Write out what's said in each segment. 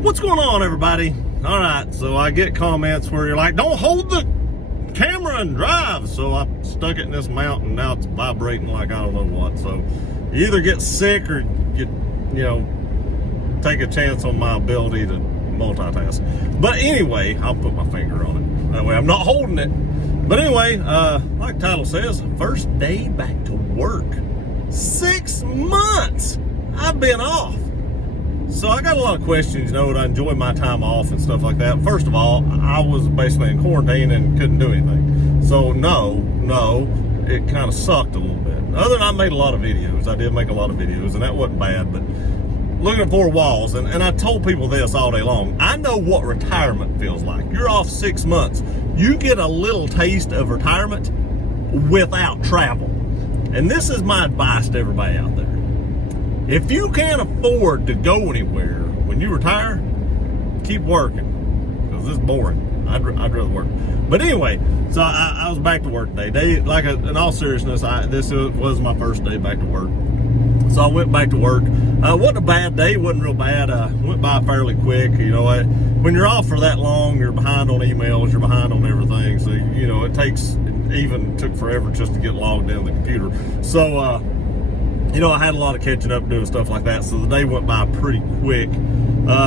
What's going on, everybody? All right, so I get comments where you're like, don't hold the camera and drive. So I stuck it in this mount and now it's vibrating like I don't know what. So you either get sick or take a chance on my ability to multitask. But anyway, I'll put my finger on it. That way I'm not holding it. But anyway, like the title says, first day back to work. 6 months I've been off. So I got a lot of questions, would I enjoy my time off and stuff like that? First of all, I was basically in quarantine and couldn't do anything. So no, it kind of sucked a little bit. Other than I made a lot of videos. I did make a lot of videos and that wasn't bad, but looking at four walls, and I told people this all day long, I know what retirement feels like. You're off 6 months. You get a little taste of retirement without travel. And this is my advice to everybody out there. If you can't afford to go anywhere when you retire, keep working, because it's boring. I'd rather work. But anyway, so I was back to work today. In all seriousness, this was my first day back to work. So I went back to work. Wasn't a bad day, wasn't real bad. Went by fairly quick. When you're off for that long, you're behind on emails, you're behind on everything. So, it took forever just to get logged into the computer. So, I had a lot of catching up doing stuff like that, so the day went by pretty quick.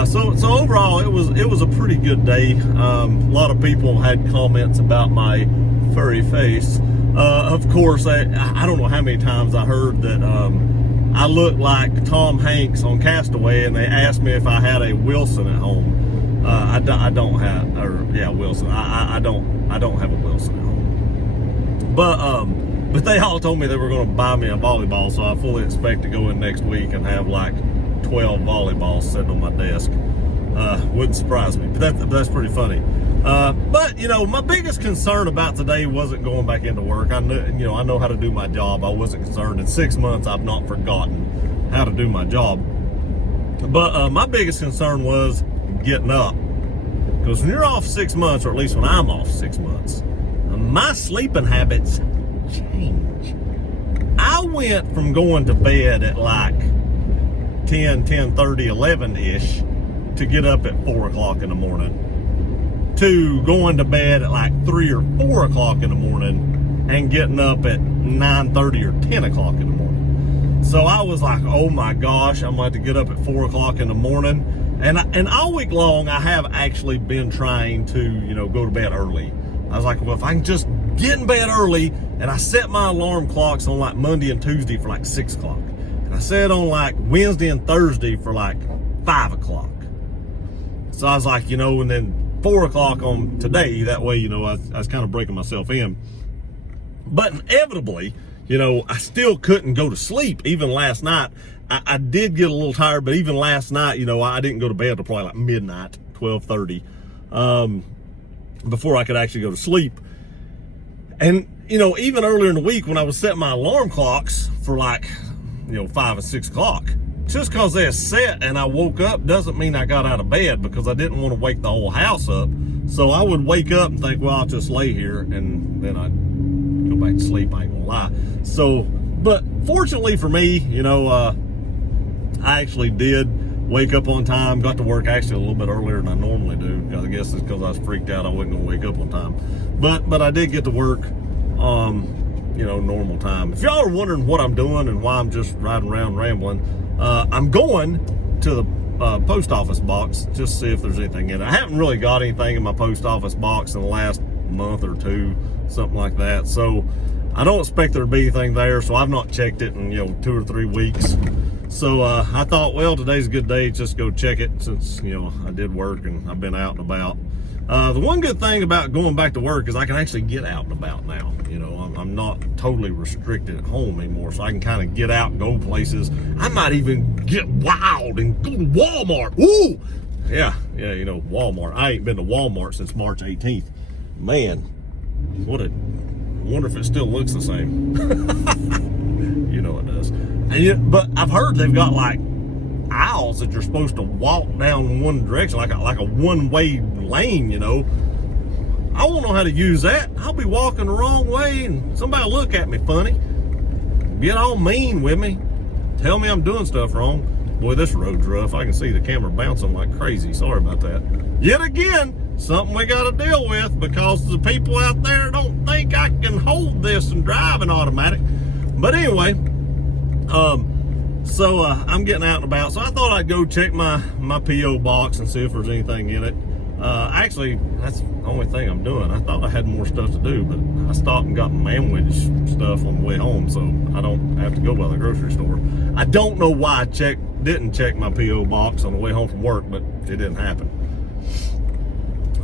So overall, it was a pretty good day. A lot of people had comments about my furry face. Of course, I don't know how many times I heard that I looked like Tom Hanks on Castaway, and they asked me if I had a Wilson at home. I don't have, Wilson. I don't have a Wilson at home. But they all told me they were going to buy me a volleyball, so I fully expect to go in next week and have like 12 volleyballs sitting on my desk. Wouldn't surprise me, but that's pretty funny. But my biggest concern about today wasn't going back into work. I know how to do my job. I wasn't concerned. In 6 months, I've not forgotten how to do my job. But my biggest concern was getting up, because when you're off 6 months, or at least when I'm off 6 months, my sleeping habits change. I went from going to bed at like 10:30, 11-ish to get up at 4 o'clock in the morning, to going to bed at like 3 or 4 o'clock in the morning and getting up at 9:30 or 10 o'clock in the morning. So I was like, oh my gosh, I'm going to get up at 4 o'clock in the morning. And all week long, I have actually been trying to, go to bed early. I was like, well, if I can just get in bed early, and I set my alarm clocks on like Monday and Tuesday for like 6 o'clock. And I set on like Wednesday and Thursday for like 5 o'clock. So I was like, and then 4 o'clock on today, that way, I was kind of breaking myself in. But inevitably, I still couldn't go to sleep. Even last night, I did get a little tired, but even last night, I didn't go to bed till probably like midnight, 12:30, before I could actually go to sleep. And, even earlier in the week when I was setting my alarm clocks for like, 5 or 6 o'clock, just because they're set and I woke up doesn't mean I got out of bed, because I didn't want to wake the whole house up. So I would wake up and think, well, I'll just lay here, and then I'd go back to sleep, I ain't gonna lie. So, but fortunately for me, I actually did wake up on time, got to work actually a little bit earlier than I normally do, because I guess it's because I was freaked out I wasn't gonna wake up on time. But I did get to work, normal time. If y'all are wondering what I'm doing and why I'm just riding around rambling, I'm going to the post office box just to see if there's anything in it. I haven't really got anything in my post office box in the last month or two, something like that. So I don't expect there to be anything there. So I've not checked it in 2 or 3 weeks. So I thought, well, today's a good day, just go check it, since I did work and I've been out and about. The one good thing about going back to work is I can actually get out and about now. I'm not totally restricted at home anymore, so I can kind of get out and go places. I might even get wild and go to Walmart. Ooh, yeah, Walmart. I ain't been to Walmart since March 18th. Man, I wonder if it still looks the same. It does. But I've heard they've got like aisles that you're supposed to walk down one direction, like a one-way lane. I won't know how to use that. I'll be walking the wrong way and somebody will look at me funny, get all mean with me, tell me I'm doing stuff wrong. Boy, this road's rough. I can see the camera bouncing like crazy. Sorry about that. Yet again, something we got to deal with because the people out there don't think I can hold this and drive an automatic. But anyway, so I'm getting out and about. So I thought I'd go check my P.O. box and see if there's anything in it. Actually, that's the only thing I'm doing. I thought I had more stuff to do, but I stopped and got Manwich stuff on the way home, so I don't have to go by the grocery store. I don't know why I didn't check my P.O. box on the way home from work, but it didn't happen.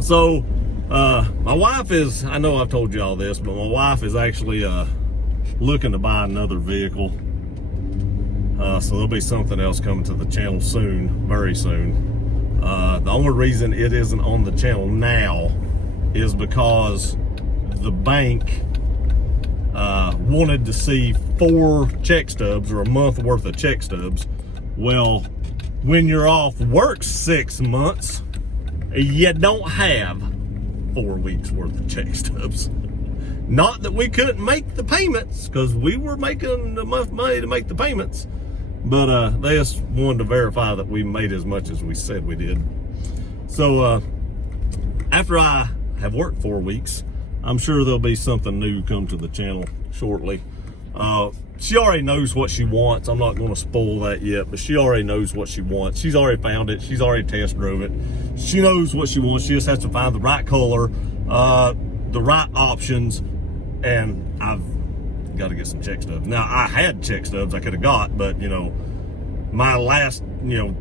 So, my wife is, I know I've told you all this, but my wife is actually looking to buy another vehicle. So there'll be something else coming to the channel soon, very soon. The only reason it isn't on the channel now is because the bank wanted to see 4 check stubs or a month worth of check stubs. Well, when you're off work 6 months, you don't have 4 weeks worth of check stubs. Not that we couldn't make the payments, because we were making enough money to make the payments, but they just wanted to verify that we made as much as we said we did. So after I have worked 4 weeks, I'm sure there'll be something new come to the channel shortly. She already knows what she wants. I'm not going to spoil that yet, but she already knows what she wants. She's already found it. She's already test drove it. She knows what she wants. She just has to find the right color, the right options, and I've got to get some check stubs. Now, I had check stubs I could have got, but, you know, my last,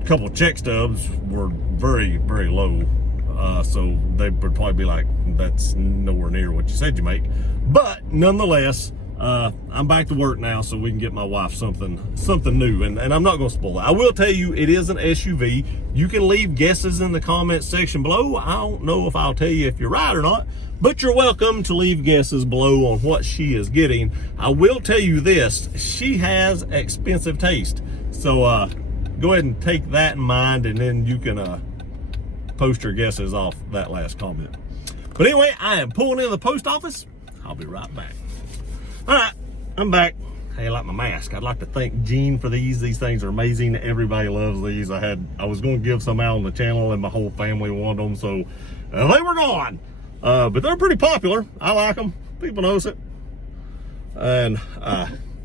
couple check stubs were very, very low. So they would probably be like, that's nowhere near what you said you make. But nonetheless, I'm back to work now, so we can get my wife something new, and I'm not going to spoil it. I will tell you, it is an SUV. You can leave guesses in the comments section below. I don't know if I'll tell you if you're right or not, but you're welcome to leave guesses below on what she is getting. I will tell you this, she has expensive taste, so go ahead and take that in mind, and then you can post your guesses off that last comment. But anyway, I am pulling in the post office. I'll be right back. All right, I'm back. Hey, I like my mask. I'd like to thank Gene for these. These things are amazing. Everybody loves these. I was going to give some out on the channel, and my whole family wanted them, so they were gone. But they're pretty popular. I like them. People notice it. And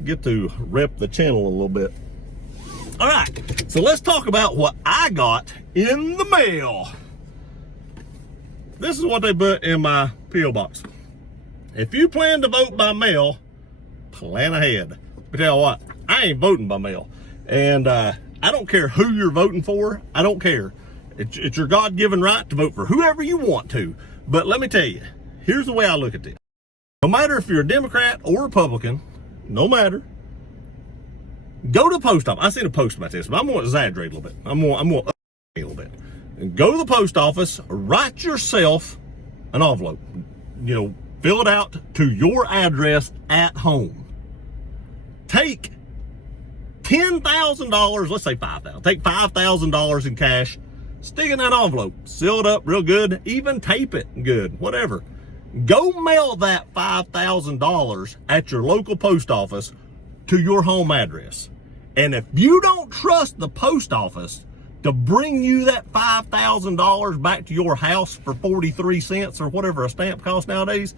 get to rep the channel a little bit. All right, so let's talk about what I got in the mail. This is what they put in my P.O. box. If you plan to vote by mail, plan ahead. But tell you what, I ain't voting by mail. And I don't care who you're voting for. I don't care. It's your God-given right to vote for whoever you want to. But let me tell you, here's the way I look at this. No matter if you're a Democrat or Republican, no matter, go to the post office. I seen a post about this, but I'm going to exaggerate a little bit. I'm going to up a little bit. And go to the post office, write yourself an envelope. Fill it out to your address at home. Take $10,000, let's say $5,000. Take $5,000 in cash, stick it in that envelope, seal it up real good, even tape it good, whatever. Go mail that $5,000 at your local post office to your home address. And if you don't trust the post office to bring you that $5,000 back to your house for 43 cents or whatever a stamp costs nowadays,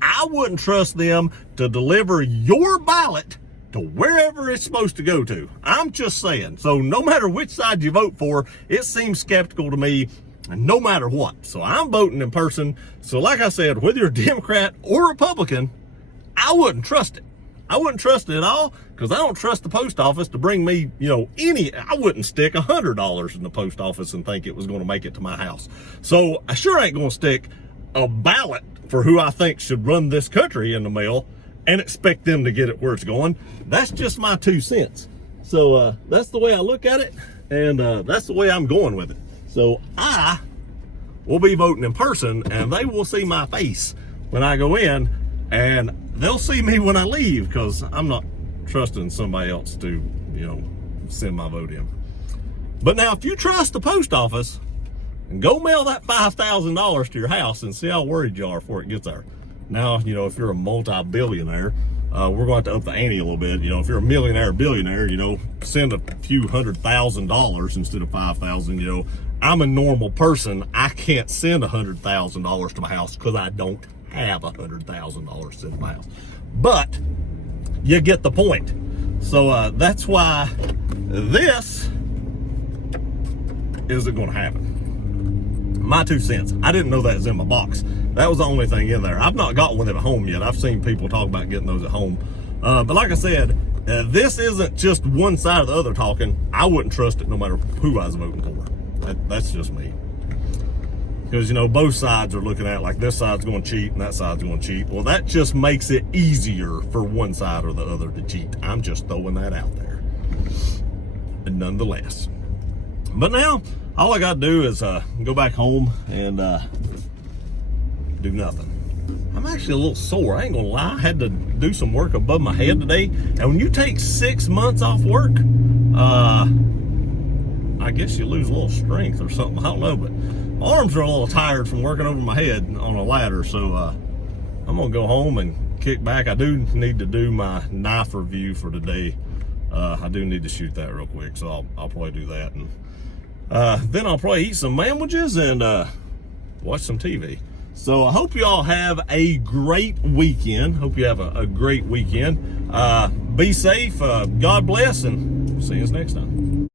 I wouldn't trust them to deliver your ballot to wherever it's supposed to go to. I'm just saying. So no matter which side you vote for, it seems skeptical to me no matter what. So I'm voting in person. So like I said, whether you're a Democrat or Republican, I wouldn't trust it. I wouldn't trust it at all, because I don't trust the post office to bring me, I wouldn't stick $100 in the post office and think it was going to make it to my house. So I sure ain't going to stick a ballot for who I think should run this country in the mail and expect them to get it where it's going. That's just my 2 cents. So that's the way I look at it, and that's the way I'm going with it. So I will be voting in person, and they will see my face when I go in, and they'll see me when I leave, because I'm not trusting somebody else to, send my vote in. But now, if you trust the post office, and go mail that $5,000 to your house and see how worried you are before it gets there. Now, if you're a multi-billionaire, we're going to have to up the ante a little bit. You know, if you're a millionaire or billionaire, you know, send a few $100,000 instead of 5,000. You know, I'm a normal person. I can't send $100,000 to my house because I don't have $100,000 to send to my house. But you get the point. So that's why this isn't going to happen. My 2 cents. I didn't know that was in my box. That was the only thing in there. I've not got one at home yet. I've seen people talk about getting those at home. But like I said, this isn't just one side or the other talking. I wouldn't trust it no matter who I was voting for. That's just me. Because, you know, both sides are looking at it like this side's going to cheat and that side's going to cheat. Well, that just makes it easier for one side or the other to cheat. I'm just throwing that out there. And nonetheless. But now, all I got to do is go back home and do nothing. I'm actually a little sore. I ain't going to lie. I had to do some work above my head today. And when you take 6 months off work, I guess you lose a little strength or something. I don't know, but my arms are a little tired from working over my head on a ladder. So I'm going to go home and kick back. I do need to do my knife review for today. I do need to shoot that real quick. So I'll probably do that. And then I'll probably eat some sandwiches and watch some TV. So I hope you all have a great weekend. Hope you have a great weekend. Be safe. God bless, and see you next time.